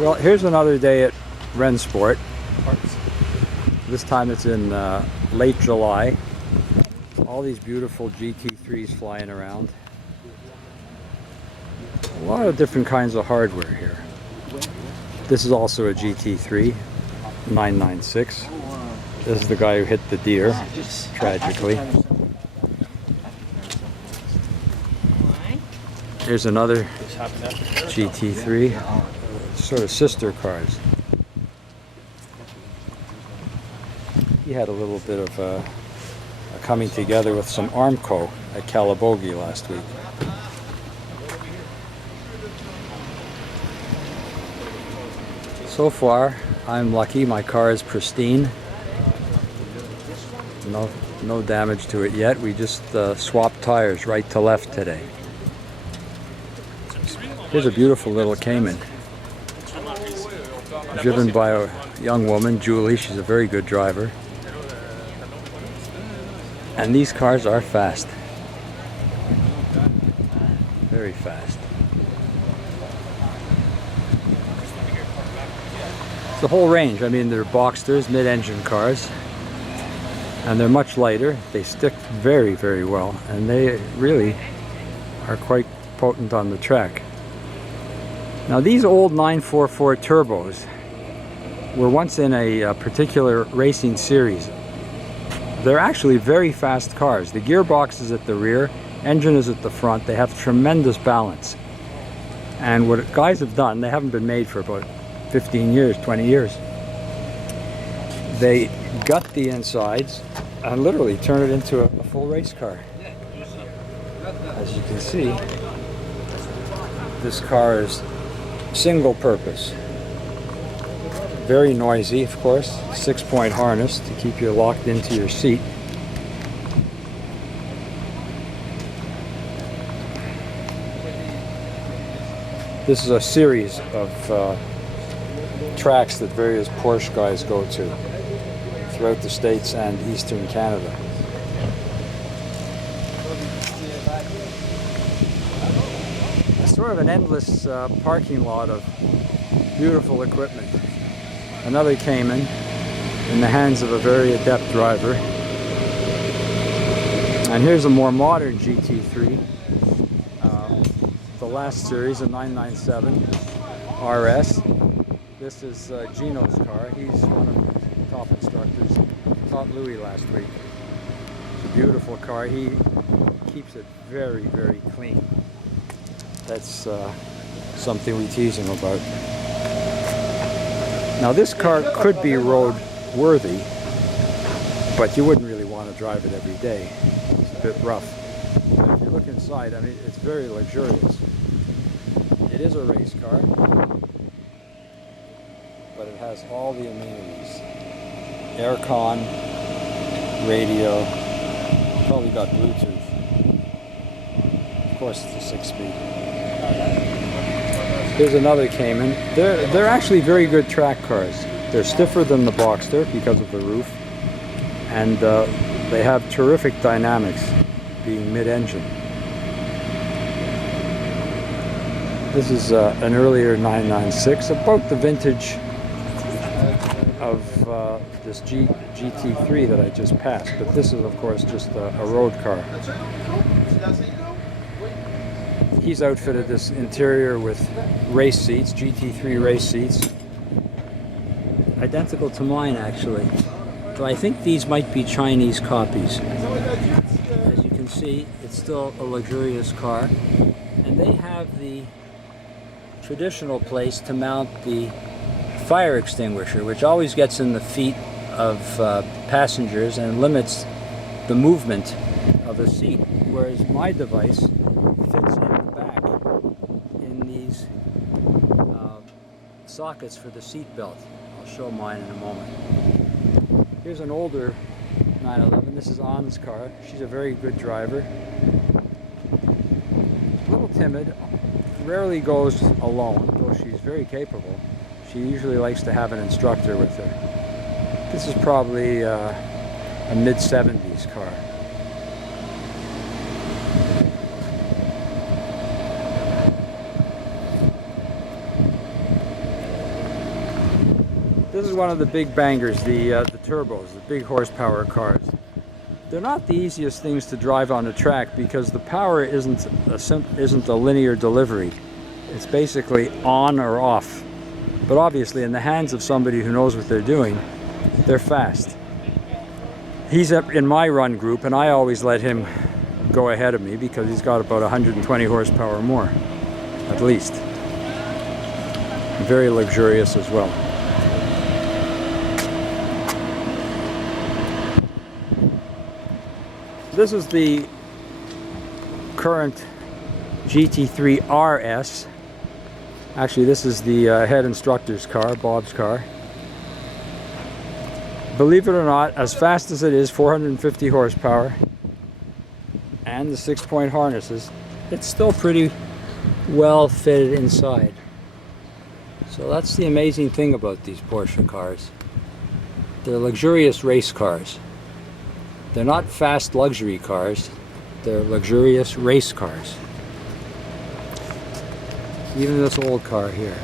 Well, here's another day at Rennsport. This time it's in late July. All these beautiful GT3s flying around. A lot of different kinds of hardware here. This is also a GT3 996. This is the guy who hit the deer, tragically. Here's another GT3, sort of sister cars. He had a little bit of a coming together with some Armco at Calabogie last week. So far, I'm lucky. My car is pristine. No damage to it yet. We just swapped tires right to left today. Here's a beautiful little Cayman, driven by a young woman, Julie. She's a very good driver. And these cars are fast. Very fast. It's the whole range. I mean, they're Boxsters, mid-engine cars. And they're much lighter. They stick very, very well. And they really are quite potent on the track. Now, these old 944 turbos were once in a particular racing series. They're actually very fast cars. The gearbox is at the rear, engine is at the front. They have tremendous balance. And what guys have done, they haven't been made for about 15 years, 20 years. They gut the insides and literally turn it into a full race car. As you can see, this car is single purpose. Very noisy, of course. 6-point harness to keep you locked into your seat. This is a series of tracks that various Porsche guys go to throughout the States and Eastern Canada. It's sort of an endless parking lot of beautiful equipment. Another Cayman in the hands of a very adept driver. And here's a more modern GT3. The last series, a 997 RS. This is Gino's car. He's one of the top instructors. Taught Louis last week. It's a beautiful car. He keeps it very, very clean. That's something we tease him about. Now, this car could be road worthy, but you wouldn't really want to drive it every day. It's a bit rough. But if you look inside, I mean, it's very luxurious. It is a race car, but it has all the amenities. Aircon, radio, probably got Bluetooth. Of course, it's a 6-speed. Here's another Cayman. They're actually very good track cars. They're stiffer than the Boxster because of the roof, and they have terrific dynamics, being mid-engine. This is an earlier 996, about the vintage of this GT3 that I just passed, but this is, of course, just a road car. He's outfitted this interior with race seats, GT3 race seats. Identical to mine, actually. But I think these might be Chinese copies. As you can see, it's still a luxurious car. And they have the traditional place to mount the fire extinguisher, which always gets in the feet of passengers and limits the movement of a seat. Whereas my device fits in the back in these sockets for the seat belt. I'll show mine in a moment. Here's an older 911. This is Ann's car. She's a very good driver. A little timid. Rarely goes alone, though she's very capable. She usually likes to have an instructor with her. This is probably a mid-70s car. This is one of the big bangers, the turbos, the big horsepower cars. They're not the easiest things to drive on a track because the power isn't a linear delivery. It's basically on or off. But obviously in the hands of somebody who knows what they're doing, they're fast. He's in my run group and I always let him go ahead of me because he's got about 120 horsepower more, at least. Very luxurious as well. This is the current GT3 RS. Actually, this is the head instructor's car, Bob's car. Believe it or not, as fast as it is, 450 horsepower, and the 6-point harnesses, it's still pretty well fitted inside. So that's the amazing thing about these Porsche cars. They're luxurious race cars. They're not fast luxury cars, they're luxurious race cars. Even this old car here.